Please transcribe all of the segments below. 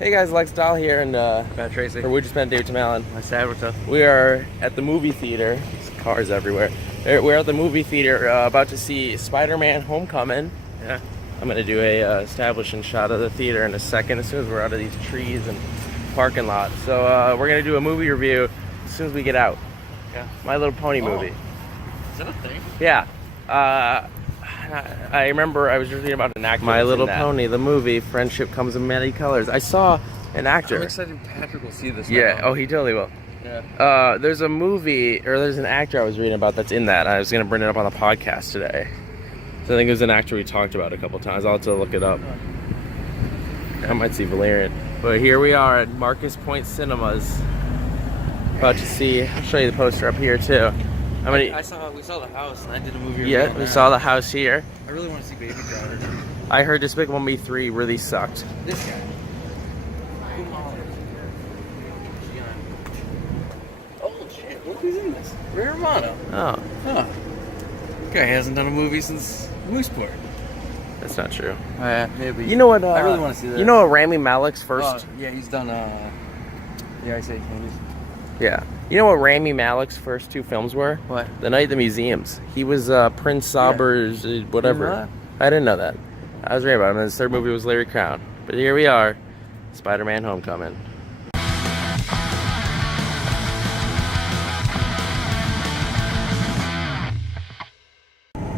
Hey guys, Lex Dahl here, and Matt Tracy. or we just met David Malin. WYSADWTA. We are at the movie theater. There's cars everywhere. We're at the movie theater about to see Spider-Man: Homecoming. Yeah. I'm gonna do a establishing shot of the theater in a second as soon as we're out of these trees and parking lot. So we're gonna do a movie review as soon as we get out. Yeah. My Little Pony movie. Is that a thing? Yeah. I remember I was just reading about an actor. My Little Pony, the movie. Friendship comes in many colors. I saw an actor. I'm excited Patrick will see this. Yeah. Now. Oh, he totally will. Yeah. There's a movie, or there's an actor I was reading about that's in that. I was gonna bring it up on the podcast today. So I think it was an actor we talked about a couple times. I'll have to look it up. I might see Valerian. But here we are at Marcus Point Cinemas. About to see. I'll show you the poster up here too. We saw the house, and I did a movie. Yeah, we saw the house here. I really want to see Baby Driver. I heard Despicable Me 3 really sucked. This guy. Oh shit! Look who's in this. Ray Romano. Oh, Huh. This guy hasn't done a movie since Mooseport. that's not true. Yeah, maybe. You know what? I really want to see that. You know what Rami Malek's first? Yeah, he's done. Yeah, I say candies. Yeah. You know what Rami Malek's first two films were? What? The Night at the Museums. He was Prince Saber's whatever. You know that? I didn't know that. I was right about him. His third movie was Larry Crown. But here we are, Spider-Man: Homecoming.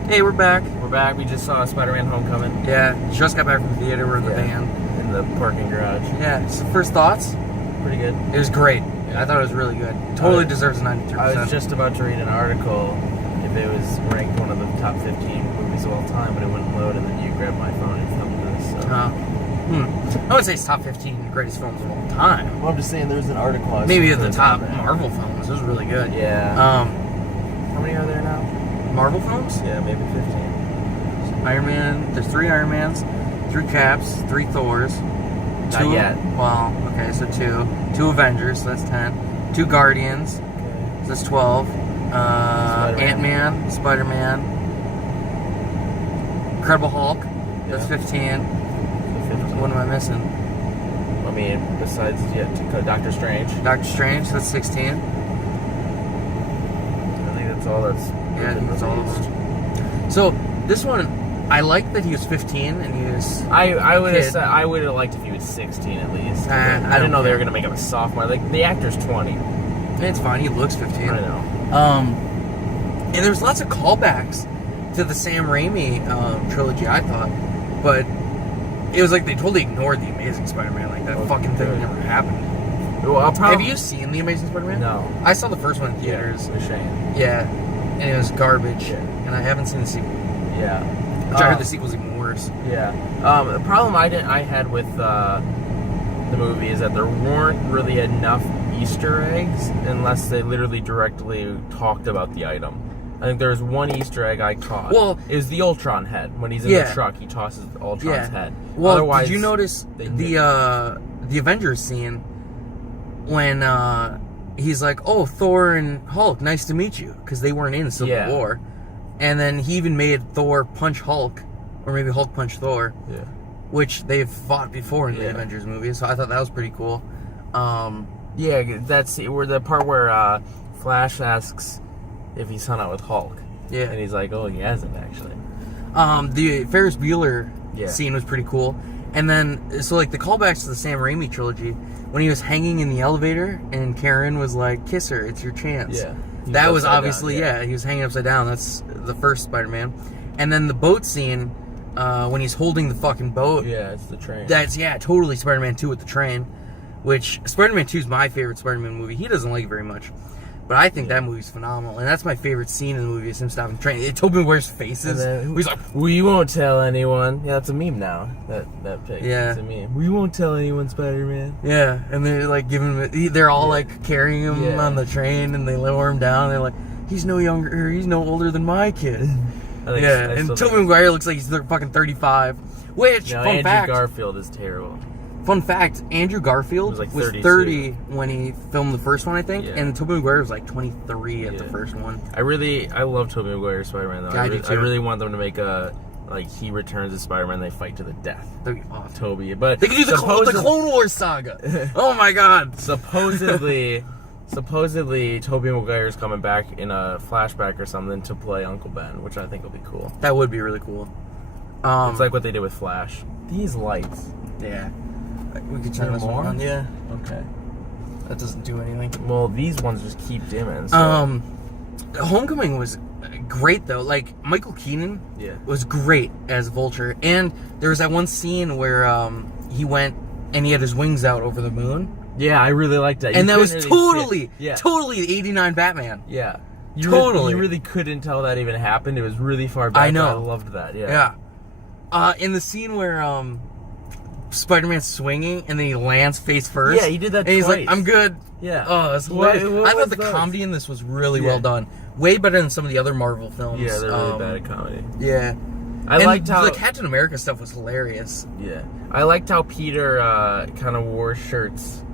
Hey, we're back. We're back. We just saw Spider-Man: Homecoming. Yeah, just got back from the theater. We're in the van. In the parking garage. Yeah. So first thoughts? Pretty good. It was great. I thought it was really good. Totally deserves a 93%. I was just about to read an article if it was ranked one of the top 15 movies of all time, but it wouldn't load, and then you grabbed my phone and filmed this. So. I would say it's top 15 greatest films of all time. Well, I'm just saying there's an article. Maybe at the top Marvel films. It was really good. Yeah. How many are there now? Marvel films? Yeah, maybe 15. Iron Man. There's 3 Iron Mans, 3 Caps, 3 Thors. Not yet. Well, okay, so 2. 2 Avengers, so that's 10. 2 Guardians, so that's 12. Ant-Man, Spider-Man, Incredible Hulk, that's 15. What am I missing? I mean, besides Doctor Strange. Doctor Strange, that's 16. I think that's all that's... Yeah, I think that's all of them. So, this one, I like that he was 15 and he was I would have liked if he was 16 at least. I didn't know they were going to make him a sophomore. Like, the actor's 20. It's fine, he looks 15. I know. And there's lots of callbacks to the Sam Raimi trilogy, I thought. But it was like they totally ignored The Amazing Spider-Man. Like, that fucking thing never happened. Well, Have you seen The Amazing Spider-Man? No. I saw the first one in theaters. It's a shame. Yeah. And it was garbage. Yeah. And I haven't seen the sequel. Yeah. Which I heard the sequel's even worse. Yeah. The problem I had with the movie is that there weren't really enough Easter eggs unless they literally directly talked about the item. I think there's one Easter egg I caught. Well, it was the Ultron head. When he's in the truck, he tosses Ultron's head. Well, otherwise, did you notice the Avengers scene when he's like, "Oh, Thor and Hulk, nice to meet you," because they weren't in Civil War, and then he even made Thor punch Hulk, or maybe Hulk punch Thor, which they've fought before in the Avengers movies. So I thought that was pretty cool. Yeah, that's where the part where Flash asks if he's hung out with Hulk. Yeah, and he's like, "Oh, he hasn't actually." The Ferris Bueller scene was pretty cool. And then, so like the callbacks to the Sam Raimi trilogy, when he was hanging in the elevator and Karen was like, "Kiss her, it's your chance." Yeah. That was obviously, he was hanging upside down. That's the first Spider-Man. And then the boat scene, when he's holding the fucking boat. Yeah, it's the train. That's, totally Spider-Man 2 with the train. Which, Spider-Man 2 is my favorite Spider-Man movie. He doesn't like it very much. But I think that movie's phenomenal. And that's my favorite scene in the movie, is him stopping the train. Tobey Maguire's faces. He's like, "We won't tell anyone." Yeah, that's a meme now. That pig. Yeah. It's a meme. "We won't tell anyone, Spider-Man." Yeah, and they're like giving him, they're all like carrying him on the train, and they lower him down. And they're like, "He's no younger, he's no older than my kid." And Tobey Maguire looks like he's fucking 35. Which, Andrew Garfield is terrible. Fun fact, Andrew Garfield was 30 when he filmed the first one, I think, and Tobey Maguire was like 23 at the first one. I love Tobey Maguire's Spider-Man though. I do too. I really want them to make a like he returns as Spider-Man, they fight to the death. That'd be awesome. Toby, but They could do the Clone Wars saga. Oh my god. Supposedly, Tobey Maguire's coming back in a flashback or something to play Uncle Ben, which I think will be cool. That would be really cool. It's like what they did with Flash. These lights. Yeah. We could turn this one on. Yeah. Okay. That doesn't do anything. Well, these ones just keep dimming. So. Homecoming was great though. Like Michael Keaton was great as Vulture, and there was that one scene where he went and he had his wings out over the moon. Yeah, I really liked that. And that was totally the '89 Batman. Yeah, you really couldn't tell that even happened. It was really far back. I know. I loved that. Yeah. In the scene where Spider-Man's swinging and then he lands face first. Yeah, he did that and twice. He's like, "I'm good." Yeah. Oh, it's hilarious. I thought the those? comedy in this was really well done. Way better than some of the other Marvel films. Yeah, they're really bad at comedy. Yeah. I liked how the Captain America stuff was hilarious. Yeah. I liked how Peter kind of wore shirts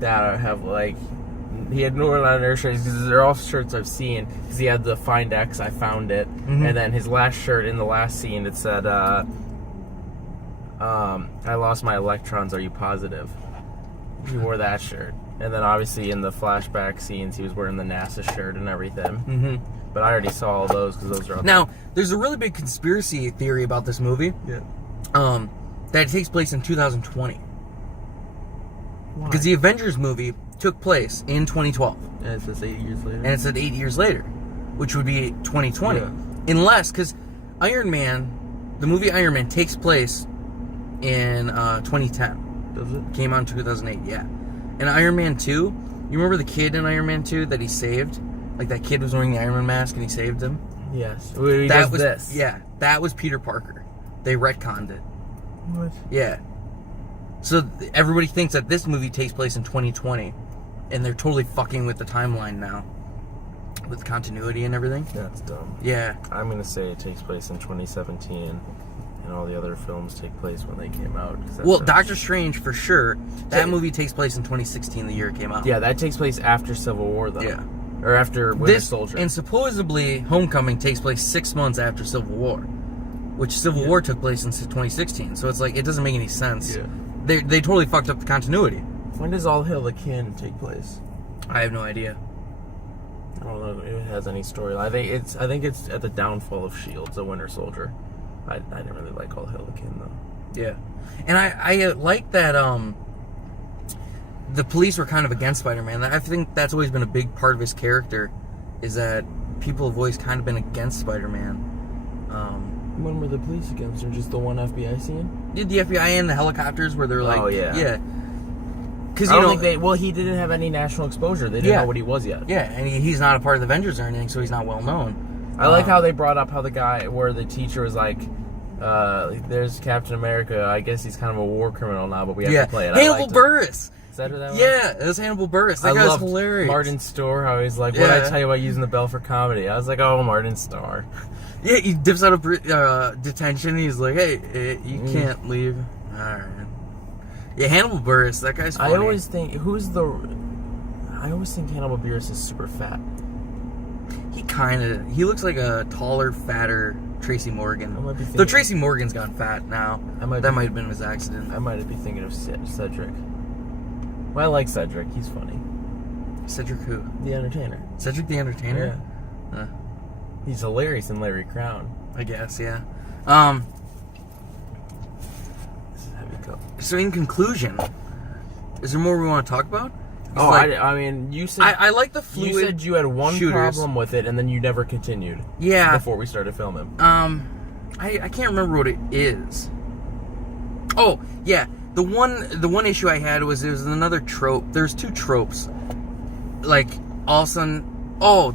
that have like he had Northern Ireland shirts because they're all shirts I've seen because he had the Find X, I found it, and then his last shirt in the last scene it said I lost my electrons, are you positive? He wore that shirt. And then obviously in the flashback scenes he was wearing the NASA shirt and everything. But I already saw all those because those are up now there's a really big conspiracy theory about this movie. That it takes place in 2020. Why? Because the Avengers movie took place in 2012. And it says 8 years later. And it said 8 years later, which would be 2020. Yeah. Unless, because Iron Man, the movie Iron Man takes place in 2010. Does it? Came out in 2008, yeah. And Iron Man 2, you remember the kid in Iron Man 2 that he saved? Like that kid was wearing the Iron Man mask and he saved him? Yes. That was this. Yeah, that was Peter Parker. They retconned it. What? Yeah. So everybody thinks that this movie takes place in 2020, and they're totally fucking with the timeline now, with continuity and everything. That's dumb. Yeah. I'm gonna say it takes place in 2017, and all the other films take place when they came out. Well, Doctor Strange for sure. That movie takes place in 2016, the year it came out. Yeah, that takes place after Civil War, though. Yeah. Or after Winter Soldier. And supposedly, Homecoming takes place 6 months after Civil War, which Civil War took place in 2016. So it's like, it doesn't make any sense. Yeah. They totally fucked up the continuity. When does All Hail the King take place? I have no idea. I don't know if it has any story. I think it's at the downfall of S.H.I.E.L.D., the Winter Soldier. I didn't really like All Hail the King, though. Yeah. And I like that the police were kind of against Spider-Man. I think that's always been a big part of his character, is that people have always kind of been against Spider-Man. When were the police against him? Just the one FBI scene? Did the FBI and the helicopters where they're like... Oh, yeah. Yeah. Because, I don't think he didn't have any national exposure. They didn't know what he was yet. Yeah, and he's not a part of the Avengers or anything, so he's not well known. I like how they brought up how the guy, where the teacher was like, there's Captain America. I guess he's kind of a war criminal now, but we have to play it. Hannibal Buress. Is that who that was? Yeah, it was Hannibal Buress. That guy was hilarious. Martin Starr, how he's like, what did I tell you about using the bell for comedy? I was like, oh, Martin Starr. Yeah, he dips out of detention, and he's like, hey, you can't leave. All right. Yeah, Hannibal Buress, that guy's funny. I always think Hannibal Buress is super fat. He looks like a taller, fatter Tracy Morgan. Though Tracy Morgan's gotten fat now. That might have been his accident. I might be thinking of Cedric. Well, I like Cedric. He's funny. Cedric who? The Entertainer. Cedric the Entertainer? Yeah. He's hilarious in Larry Crown. I guess, yeah. This is a heavy cup. So in conclusion, is there more we want to talk about? Oh, I mean, you said... I like the fluid You said you had one problem with it, and then you never continued. Yeah. Before we started filming. I can't remember what it is. Oh, yeah. The one issue I had was there's another trope. There's two tropes. Like, all of a sudden,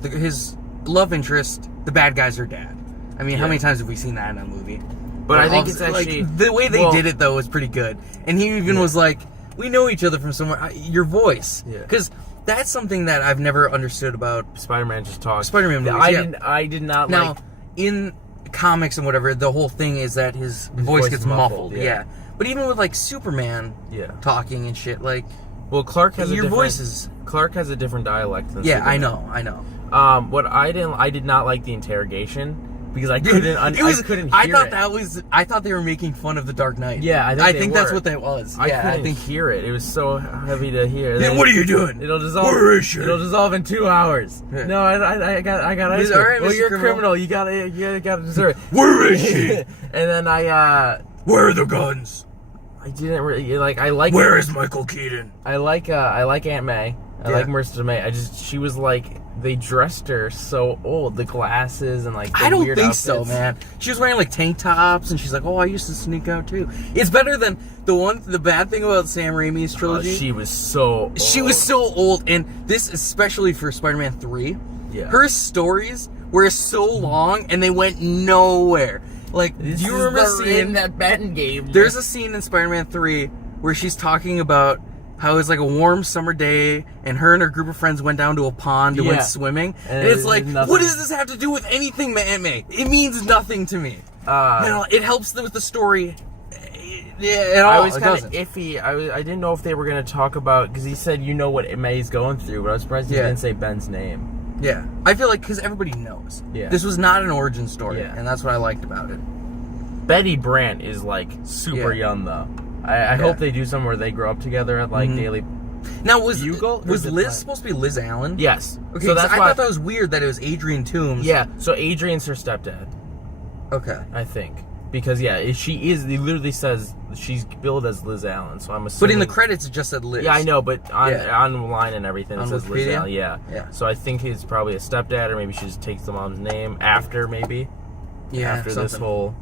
his love interest, the bad guy's her dad. I mean, how many times have we seen that in a movie? But I think it's actually... Like, the way they did it, though, was pretty good. And he even was like, we know each other from somewhere. Your voice. Yeah. Because that's something that I've never understood about... Spider-Man just talks. Spider-Man movies, I did not now, like... in comics and whatever, the whole thing is that his voice gets muffled. Yeah. But even with, like, Superman talking and shit, like... Well, Clark has Clark has a different dialect than Superman. Superman. I know. What I did not like the interrogation because I couldn't. I couldn't hear it. I thought they were making fun of the Dark Knight. Yeah, I think that's what that was. I couldn't hear it. It was so heavy to hear. Yeah, what are you doing? It'll dissolve. Where is she? It'll dissolve in 2 hours. Yeah. No, I got ice cream. All right, well, Mr. you're a Criminal. criminal. You gotta deserve it. Where is she? And then where are the guns? I didn't really I like. Where is Michael Keaton? I like Aunt May. I like Marissa Tomei. She was like, they dressed her so old, the glasses and like the I don't weird think outfits. so, man. She was wearing like tank tops, and she's like, "Oh, I used to sneak out too." It's better than the bad thing about Sam Raimi's trilogy. She was so old. She was so old, and this especially for Spider-Man 3. Yeah. Her stories were so long, and they went nowhere. Like, do you remember seeing that betting game? There's a scene in Spider-Man 3 where she's talking about how it was like a warm summer day, and her and her group of friends went down to a pond to went swimming. And it's like, what does this have to do with anything, Aunt May? It means nothing to me. It helps with the story. Yeah, I was kind of iffy. I didn't know if they were going to talk about, because he said, you know what May's going through, but I was surprised he didn't say Ben's name. Yeah. I feel like, because everybody knows. Yeah. This was not an origin story, and that's what I liked about it. Betty Brant is like super young, though. I hope they do something where they grow up together at like Daily Now, was Bugle? Was Liz supposed to be Liz Allen? Yes. Okay, so that's I thought that was weird that it was Adrian Toomes. Yeah, so Adrian's her stepdad. Okay. I think. Because, she is, he literally says she's billed as Liz Allen, so I'm assuming. But in the credits, it just said Liz. Yeah, I know, but online and everything, it says Wikipedia? Liz Allen, yeah. So I think he's probably a stepdad, or maybe she just takes the mom's name after, maybe. Yeah, after this whole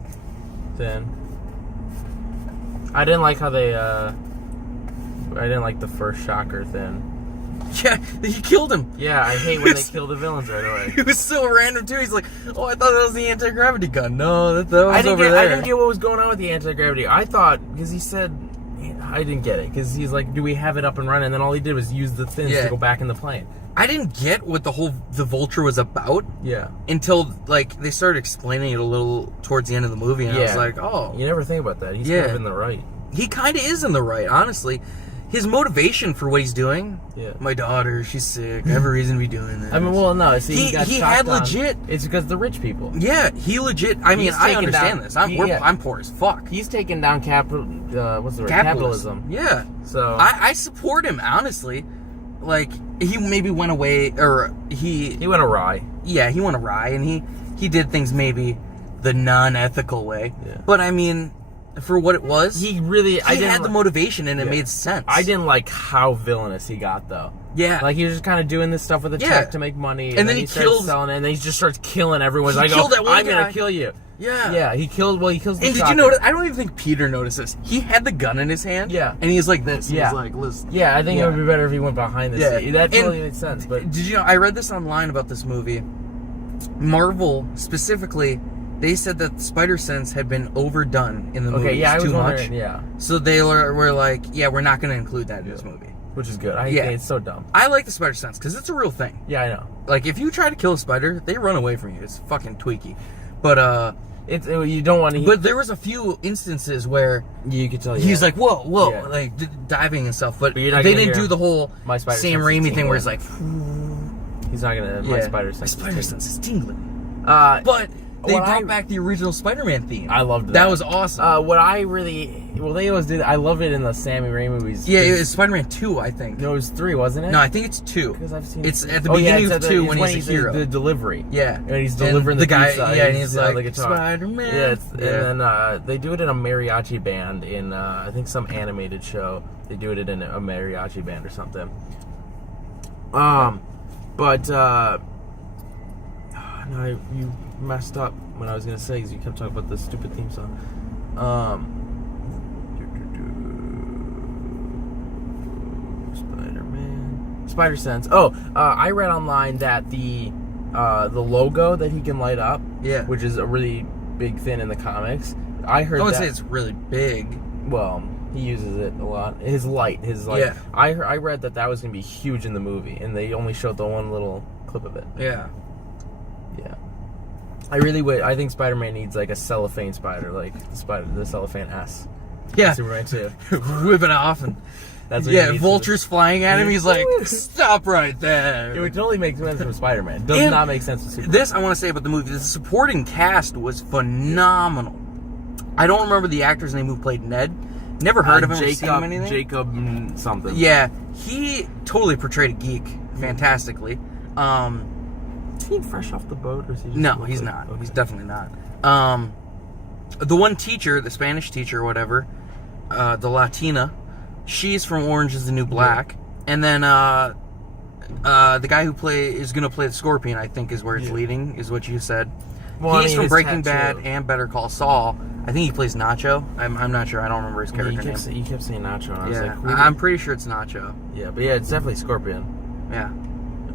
thing. I didn't like how they, I didn't like the first Shocker thing. Yeah, he killed him. Yeah, I hate when they kill the villains right away. It was so random, too. He's like, oh, I thought that was the anti-gravity gun. No, that was over there. I didn't get what was going on with the anti-gravity. I thought, because he said, I didn't get it, because he's like, do we have it up and running? And then all he did was use the fins to go back in the plane. I didn't get what the Vulture was about. Yeah. Until, like, they started explaining it a little towards the end of the movie, and I was like, oh. You never think about that. He's kind of in the right. He kind of is in the right, honestly. His motivation for what he's doing, my daughter, she's sick, I have a reason to be doing this. I mean, well, no, see, he had legit. It's because the rich people. Yeah, he legit. I mean, I understand this. I'm poor as fuck. He's taking down capitalism. Yeah. So I support him, honestly. Like, he maybe went away, or he went awry. Yeah, he went awry, and he did things maybe the non-ethical way. Yeah. But I mean, for what it was, he had the motivation, and it made sense. I didn't like how villainous he got, though. Yeah, like he was just kind of doing this stuff with a check to make money, and then he starts selling it, and then he just starts killing everyone. He's like, I'm gonna kill you. Yeah, yeah. He kills. Well, he kills. And did you notice? I don't even think Peter noticed this. He had the gun in his hand. Yeah, and he's like this. Yeah, he's like, listen. Yeah, I think it would be better if he went behind the scene. That totally made sense. But did you know? I read this online about this movie. Marvel specifically. They said that Spider Sense had been overdone in the movie. Okay, yeah, I was too wondering, much. Yeah. So they were like, yeah, we're not going to include that in this movie. Which is good. I think it's so dumb. I like the Spider Sense because it's a real thing. Yeah, I know. Like, if you try to kill a spider, they run away from you. It's fucking tweaky. But, you don't want to... But there was a few instances where... You could tell, he's like, whoa, like, diving and stuff. But they didn't do the whole Sam Raimi thing where it's like... He's not going to... My Spider Sense. My Spider Sense is tingling. But... They brought back the original Spider-Man theme. I loved that. That was awesome. What I really... Well, they always did... I love it in the Sammy Raimi movies. Yeah, it was Spider-Man 2, I think. No, it was 3, wasn't it? No, I think it's 2. Because I've seen... It's at the beginning of 2 when he's a hero. The delivery. Yeah. And he's delivering the guy. pizza. Yeah, and he's like, the guitar. Spider-Man. Yeah, and then they do it in a mariachi band in, I think, some animated show. They do it in a mariachi band or something. But, no, you messed up what I was gonna say because you kept talking about the stupid theme song. Spider-Man, Spider Sense. Oh, I read online that the logo that he can light up, which is a really big thing in the comics. I heard. I would say it's really big. Well, he uses it a lot. His light. Yeah. I read that was gonna be huge in the movie, and they only showed the one little clip of it. Yeah. Yeah. I really would. I think Spider-Man needs like a cellophane spider, like the cellophane S. Yeah. Superman 2. Whip it off and That's what Yeah, Vulture's flying at him. He's like, Woo! stop right there. It would totally make sense for Spider-Man. Does not make sense for Superman. This I want to say about the movie. The supporting cast was phenomenal. I don't remember the actor's name who played Ned. Never heard of him or seen him anything. Jacob something. Yeah, he totally portrayed a geek fantastically. Is he fresh off the boat, or is he? Just No, he's not. Okay. He's definitely not. The one teacher, the Spanish teacher or whatever, the Latina, she's from Orange Is the New Black. Yeah. And then the guy who is going to play the Scorpion, I think is where it's leading, is what you said. Well, he's from Breaking Bad and Better Call Saul. I think he plays Nacho. I'm not sure. I don't remember his character name. You kept saying Nacho, and I was like, I'm pretty sure it's Nacho. Yeah, but yeah, it's definitely Scorpion. Yeah.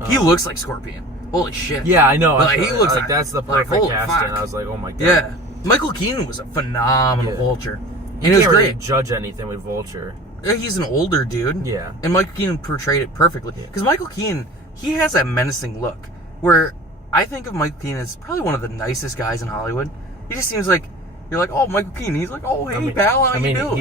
He looks like Scorpion. Holy shit. Yeah, I know. Like, he looks like that's the perfect casting. Fuck. I was like, oh my god. Yeah. Michael Keaton was a phenomenal Vulture. And you it was can't great. really judge anything with Vulture. He's an older dude. Yeah. And Michael Keaton portrayed it perfectly. Because Michael Keaton, he has that menacing look where I think of Michael Keaton as probably one of the nicest guys in Hollywood. He just seems like, you're like, oh, Michael Keaton. He's like, oh, hey, pal, how you doing?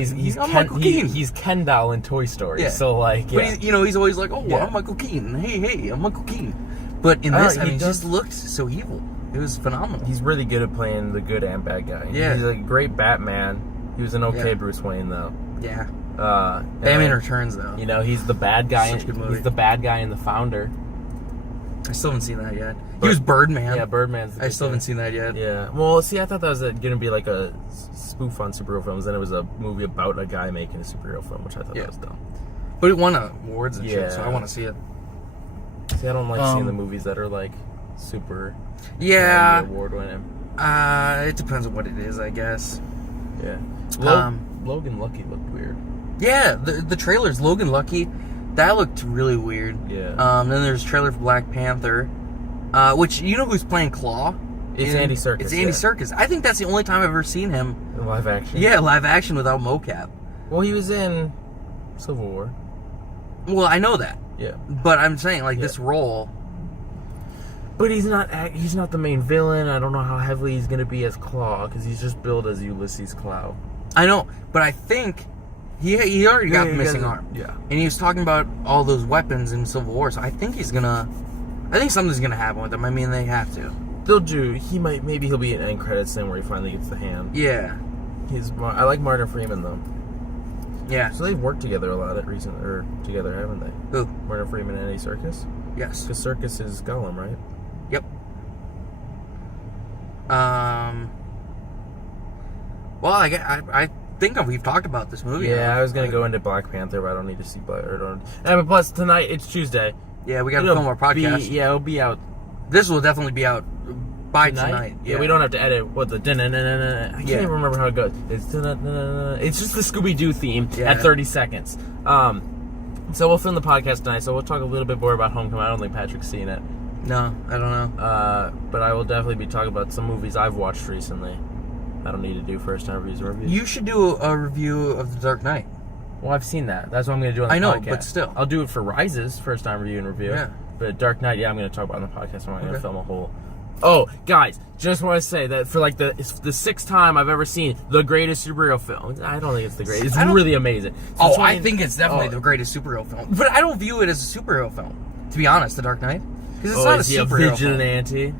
He's Ken doll in Toy Story. Yeah. So, like, yeah. But, he's always like, oh, I'm Michael Keaton. Hey, I'm Michael Keaton. But in this, he just looked so evil. It was phenomenal. He's really good at playing the good and bad guy. Yeah. He's a great Batman. He was an okay Bruce Wayne, though. Yeah. Batman Returns, though. He's the bad guy. Such a good movie. He's the bad guy in The Founder. I still haven't seen that yet. He was Birdman. Yeah, Birdman's the I still haven't seen that yet. Yeah. Well, see, I thought that was going to be like a spoof on superhero films. Then it was a movie about a guy making a superhero film, which I thought that was dumb. But it won awards and shit, so I want to see it. See, I don't like seeing the movies that are like super award winning. It depends on what it is, I guess. Yeah. Logan Lucky looked weird. Yeah, the trailers, Logan Lucky, that looked really weird. Yeah. Then there's a trailer for Black Panther, which, who's playing Claw? It's Andy Serkis. It's Andy Serkis. I think that's the only time I've ever seen him. In live action? Yeah, live action without mocap. Well, he was in Civil War. Well, I know that. Yeah. But I'm saying, this role... But he's not the main villain. I don't know how heavily he's going to be as Claw, because he's just billed as Ulysses Claw. I know, but I think he already got the missing arm. Yeah. And he was talking about all those weapons in Civil War, so I think something's going to happen with him. I mean, they have to. They'll do. Maybe he'll be an end credits thing where he finally gets the hand. Yeah. I like Martin Freeman, though. Yeah. So they've worked together a lot together, haven't they? Who? Martin Freeman and Andy Serkis? Yes. Because Serkis is Gollum, right? Yep. Well, I think we've talked about this movie. Yeah, I was gonna go into Black Panther, but I don't need to see but plus tonight it's Tuesday. Yeah, we got to film our podcast. It'll be out. This will definitely be out by tonight. Yeah, we don't have to edit what the I can't even remember how it goes. It's just the Scooby-Doo theme at 30 seconds. So we'll film the podcast tonight. So we'll talk a little bit more about Homecoming. I don't think Patrick's seen it. No, I don't know. But I will definitely be talking about some movies I've watched recently. I don't need to do first-time reviews. You should do a review of The Dark Knight. Well, I've seen that. That's what I'm going to do on the podcast. I know, but still. I'll do it for Rises, first-time review. Yeah. But Dark Knight, I'm going to talk about on the podcast. I'm not going to film a whole... Oh, guys, just want to say that for like the sixth time I've ever seen the greatest superhero film. I don't think it's the greatest. It's really amazing. So I think it's definitely the greatest superhero film. But I don't view it as a superhero film, to be honest, The Dark Knight. Because it's not a superhero vigilante?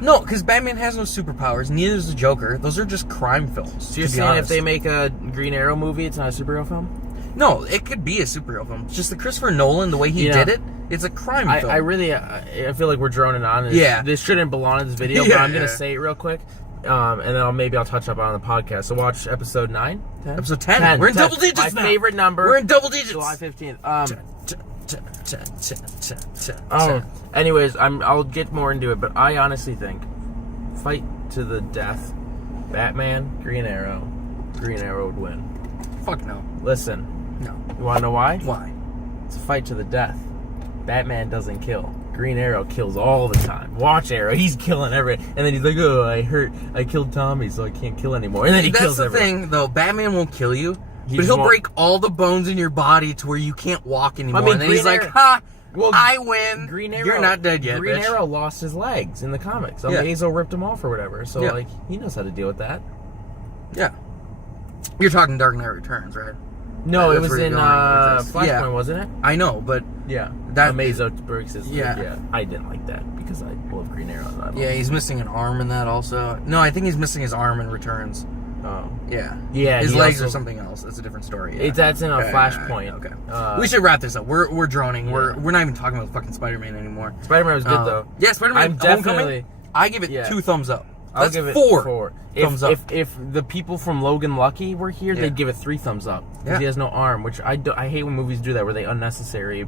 No, because Batman has no superpowers. Neither does the Joker. Those are just crime films. So you're saying if they make a Green Arrow movie, it's not a superhero film? No, it could be a superhero film. It's just the Christopher Nolan, the way he did it, it's a crime film. I feel like we're droning on. This shouldn't belong in this video, but I'm going to say it real quick. And then maybe I'll touch up on the podcast. So watch episode 9? 10? Episode 10. We're in double digits now. My favorite number. We're in double digits. July 15th. Anyways, I'll get more into it, but I honestly think fight to the death. Batman, Green Arrow would win. Fuck no. Listen. No. You want to know why? Why? It's a fight to the death. Batman doesn't kill. Green Arrow kills all the time. Watch Arrow, he's killing everyone. And then he's like, oh, I killed Tommy, so I can't kill anymore. And then he kills everyone. That's the thing, though. Batman won't kill you, but he'll break all the bones in your body to where you can't walk anymore. And then he's like, ha, I win. Green Arrow, you're not dead yet, Green bitch. Arrow lost his legs in the comics. So Azo ripped him off or whatever. So, he knows how to deal with that. Yeah. You're talking Dark Knight Returns, right? No, it That's was where you're in going with this. Flashpoint, Yeah. wasn't it? I know, but Yeah. That- Amazo Brooks is Yeah. I didn't like that because I love Green Arrow. I don't yeah, he's missing an arm in that also. No, I think he's missing his arm in Returns. Oh. Yeah. Yeah, His he legs also- are something else. That's a different story. Yeah. That's in a Yeah, Flashpoint. Okay. We should wrap this up. We're droning. Yeah. We're not even talking about fucking Spider-Man anymore. Spider-Man was good though. Yeah, Spider-Man I'm Homecoming. definitely- I give it Yeah. 2 thumbs up. I'll That's give it 4 thumbs up. If the people from Logan Lucky were here, Yeah. they'd give it 3 thumbs up because Yeah. he has no arm, which I hate when movies do that where they unnecessarily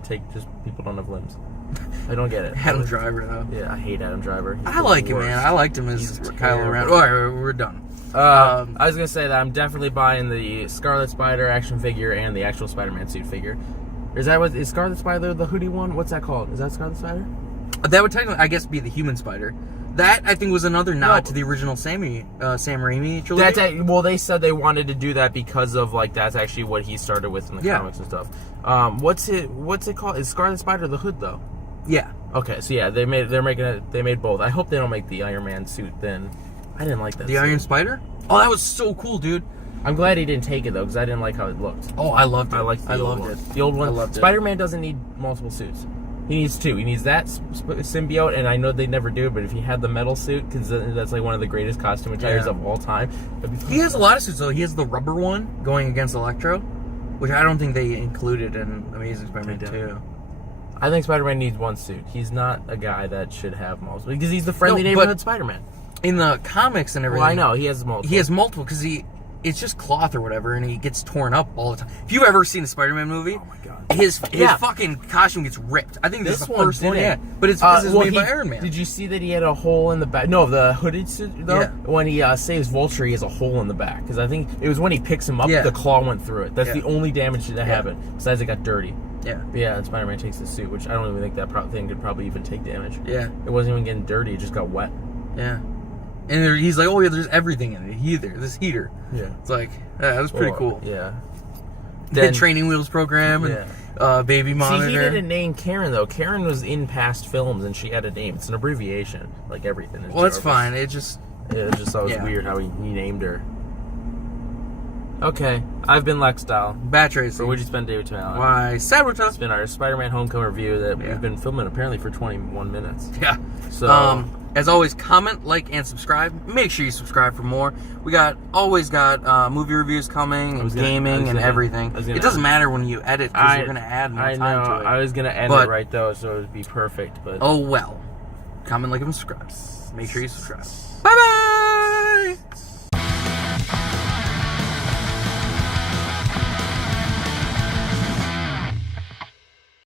take just people don't have limbs. I don't get it. Adam Driver though. Yeah, I hate Adam Driver. He's I the like him, worst. man. I liked him as He's Kylo terrible. Ren. All right, we're done. I was gonna say that I'm definitely buying the Scarlet Spider action figure and the actual Spider-Man suit figure. Is Scarlet Spider the hoodie one? What's that called? Is that Scarlet Spider? That would technically, I guess, be the Human Spider. That I think was another nod No. to the original Sam Raimi trilogy. Well, they said they wanted to do that because of that's actually what he started with in the comics and stuff. What's it called? Is Scarlet Spider the hood though? Yeah. Okay, so yeah, they made both. I hope they don't make the Iron Man suit then. I didn't like that. The suit. Iron Spider? Oh, that was so cool, dude. I'm glad he didn't take it though, because I didn't like how it looked. Oh, I loved it. I liked the old loved one. it. The old one. I loved it. Spider-Man doesn't need multiple suits. He needs 2. He needs that symbiote, and I know they never do, but if he had the metal suit, because that's like one of the greatest costume attires of all time. He has a lot of suits though. He has the rubber one going against Electro, which I don't think they included in Amazing Spider-Man They 2. I think Spider-Man needs 1 suit. He's not a guy that should have multiple, because he's the friendly No, but- neighborhood Spider-Man. In the comics and everything, Well, I know he has multiple. he has multiple because it's just cloth or whatever, and he gets torn up all the time. If you've ever seen a Spider-Man movie, Oh my god. his Yeah. fucking costume gets ripped. I think this is the one first one, didn't. yeah. But it's because it's made by Iron Man. Did you see that he had a hole in the back? No, the hooded suit though. Yeah. When he saves Vulture, he has a hole in the back because I think it was when he picks him up, Yeah. the claw went through it. That's Yeah. the only damage that happened. Besides, it got dirty. Yeah, But yeah, and Spider-Man takes the suit, which I don't even think that thing could probably even take damage. yeah, It wasn't even getting dirty; it just got wet. yeah. And he's like, oh yeah, there's everything in it. This heater. Yeah, It's like, yeah, that was pretty cool. Yeah. The training wheels program and baby monitor. See, he didn't name Karen though. Karen was in past films, and she had a name. It's an abbreviation, like everything. Well, that's fine. It just Yeah, it's just always weird how he named her. Okay, I've been Lex Dahl. Bat Racing. So what'd you spend day with Allen? WYSADWTA. It's been our Spider-Man Homecoming review that we've been filming apparently for 21 minutes. Yeah. So as always, comment, like, and subscribe. Make sure you subscribe for more. We always got movie reviews coming and gaming and everything. It doesn't matter when you edit because we're gonna add more time to it. I was gonna end it right though, so it would be perfect. But oh well. Comment, like, and subscribe. Make sure you subscribe. Bye bye.